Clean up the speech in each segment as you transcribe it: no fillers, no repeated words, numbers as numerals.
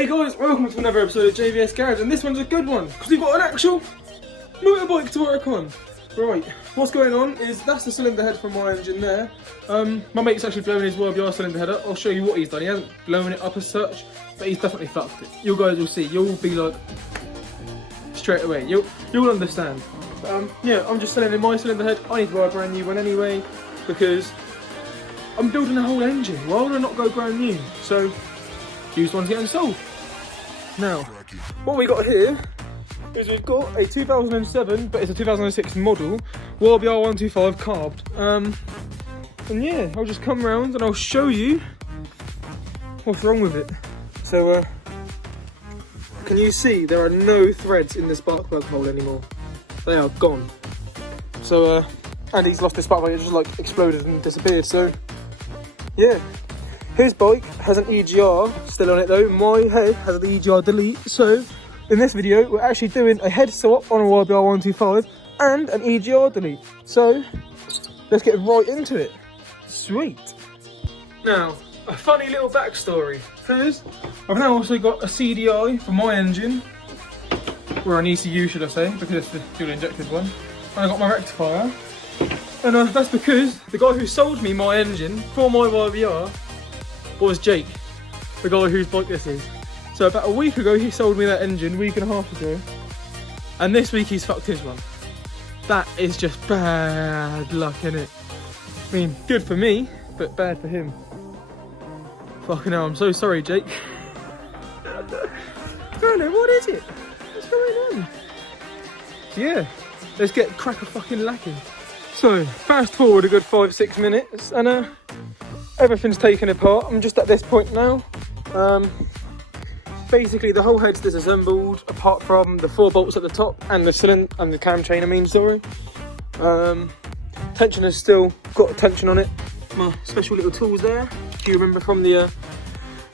Hey guys, welcome to another episode of JVS Garage, and this one's a good one because we've got an actual motorbike to work on. Right, what's going on is that's the cylinder head from my engine there. My mate's actually blowing his YBR cylinder head up. I'll show you what he's done. He hasn't blown it up as such, but he's definitely fucked it. You guys will see. You'll be like straight away. You'll understand. Yeah, I'm just selling in my cylinder head. I need to buy a brand new one anyway because I'm building a whole engine. Why would I not go brand new? So used one's getting sold. Now, what we got here is we've got a 2007, but it's a 2006 model YBR125 carbed. And yeah, I'll just come round and I'll show you what's wrong with it. So, can you see there are no threads in the spark plug hole anymore? They are gone. So, and he's lost his spark plug. It just like exploded and disappeared. So, yeah. His bike has an EGR still on it though. My head has an EGR delete. So in this video, we're actually doing a head swap on a YBR125 and an EGR delete. So let's get right into it. Sweet. Now, a funny little backstory. Because I've now also got a CDI for my engine, or an ECU should I say, because it's the fuel injected one. And I got my rectifier. And that's because the guy who sold me my engine for my YBR was Jake, the guy whose bike this is. So about a week ago he sold me that engine, week and a half ago, and this week he's fucked his one. That is just bad luck, innit? I mean, good for me, but bad for him. Fucking hell, I'm so sorry, Jake. I don't know, what is it? What's going on? Yeah, let's get crack a fucking lacking. So, fast forward a good 5-6 minutes, and everything's taken apart. I'm just at this point now. Basically the whole head's disassembled apart from the 4 bolts at the top and the cylinder and the cam chain, tension has still got tension on it. My special little tools there, if you remember from the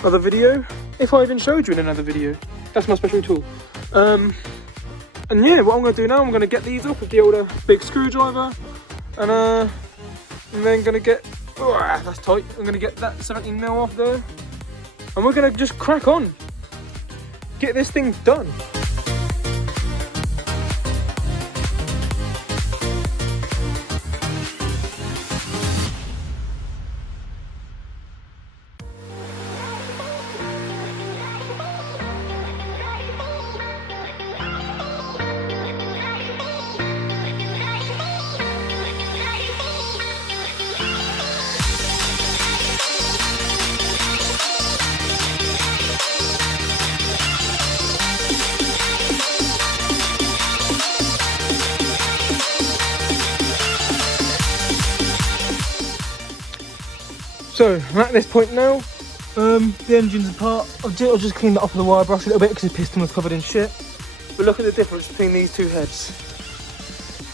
other video, if I even showed you in another video. That's my special tool. And yeah, what I'm going to do now, I'm going to get these off with the older big screwdriver, and I'm then going to get, that's tight, I'm going to get that 17mm off there, and we're going to just crack on, get this thing done. So, I'm at this point now. The engine's apart. I'll just clean that off with the wire brush a little bit because his piston was covered in shit. But look at the difference between these two heads.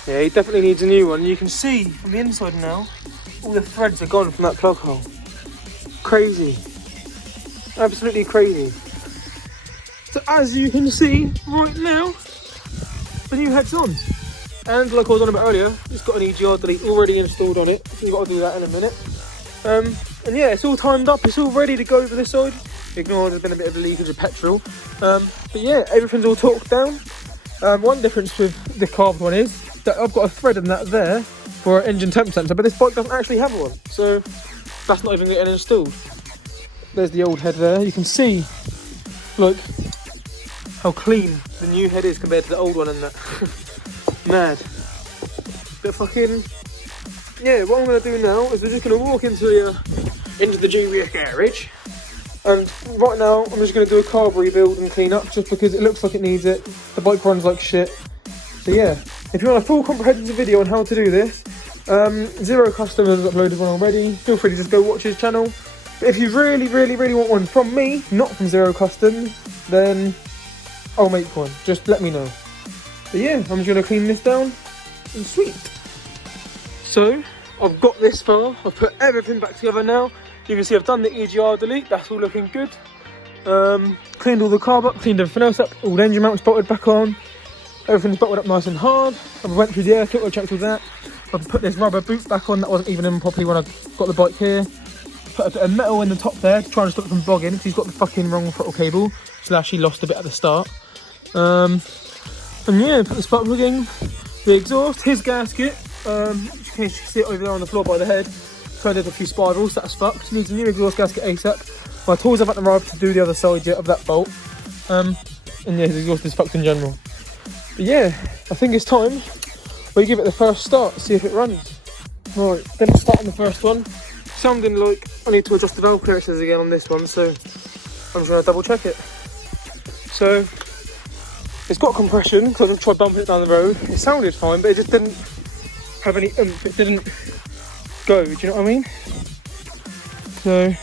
Yeah, he definitely needs a new one. You can see from the inside now, all the threads are gone from that plug hole. Crazy. Absolutely crazy. So as you can see right now, the new head's on. And like I was on about earlier, it's got an EGR delete already installed on it. So you've got to do that in a minute. And yeah, it's all timed up, it's all ready to go over this side. Ignore there's been a bit of a leakage of petrol. But yeah, everything's all torqued down. One difference with the carved one is that I've got a thread in that there for an engine temp sensor, but this bike doesn't actually have one. So that's not even getting installed. There's the old head there. You can see, look, how clean the new head is compared to the old one and that. Mad. But fucking... yeah, what I'm going to do now is we're just going to walk into the JVS garage, and right now I'm just going to do a carb rebuild and clean up just because it looks like it needs it. The bike runs like shit. So yeah, if you want a full comprehensive video on how to do this, Zero Custom has uploaded one already. Feel free to just go watch his channel. But if you really want one from me, not from Zero Custom, then I'll make one. Just let me know. But yeah, I'm just going to clean this down, and sweet. So, I've got this far, I've put everything back together now. You can see I've done the EGR delete, that's all looking good. Cleaned all the carb up, cleaned everything else up, all the engine mounts bolted back on. Everything's bolted up nice and hard. I went through the air filter, checked all that. I've put this rubber boot back on that wasn't even in properly when I got the bike here. put a bit of metal in the top there to try and stop it from bogging, because he's got the fucking wrong throttle cable, so they actually lost a bit at the start. And yeah, put the spark plug in, the exhaust, his gasket, you can see it over there on the floor by the head. So I did a few spirals, that's fucked. Needs a new exhaust gasket ASAP. My tools haven't arrived to do the other side yet of that bolt. And yeah, his exhaust is fucked in general. But yeah, I think it's time we give it the first start, see if it runs. Right, then I'll start on the first one. Sounding like I need to adjust the valve clearances again on this one, so I'm just going to double check it. So, it's got compression, because I just tried bumping it down the road. It sounded fine, but it just didn't have any oomph, it didn't go, do you know what I mean? So,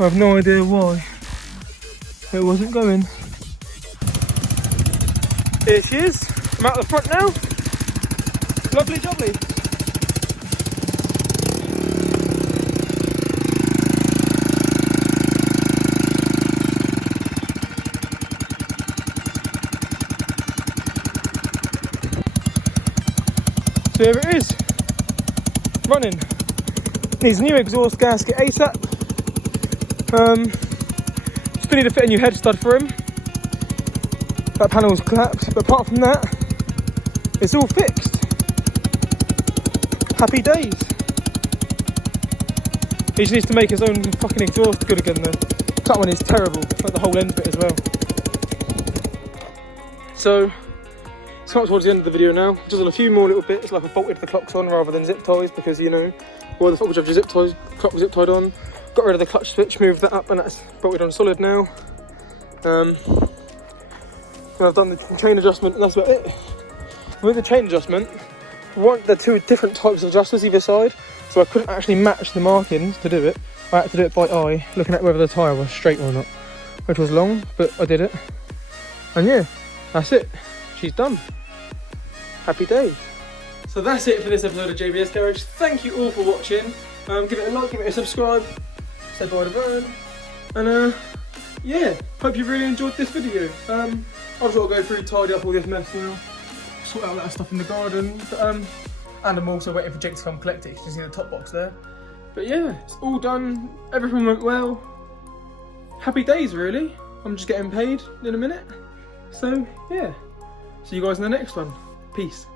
I have no idea why it wasn't going. Here she is, I'm out the front now. Lovely jubbly. So here it is, running. Needs a new exhaust gasket ASAP. Still need to fit a new head stud for him. That panel's collapsed, but apart from that, it's all fixed. Happy days. He just needs to make his own fucking exhaust good again though. That one is terrible, like the whole end of it as well. So, it's come up towards the end of the video now. Just on a few more little bits, like I bolted the clocks on rather than zip ties, because you know, well the fuck would you have your clock zip tied on. Got rid of the clutch switch, moved that up, and that's bolted on solid now. And I've done the chain adjustment, and that's about it. With the chain adjustment, there are two different types of adjusters either side, so I couldn't actually match the markings to do it. I had to do it by eye, looking at whether the tyre was straight or not, which was long, but I did it. And yeah, that's it. She's done. Happy days. So that's it for this episode of JBS Garage. Thank you all for watching. Give it a like, give it a subscribe, say bye to Ryan, and yeah, hope you really enjoyed this video. I've just got to go through, tidy up all this mess now, sort out all that stuff in the garden, but, and I'm also waiting for Jake to come collect it. You can see the top box there. But yeah, it's all done, everything went well. Happy days really. I'm just getting paid in a minute. So yeah, see you guys in the next one. Peace.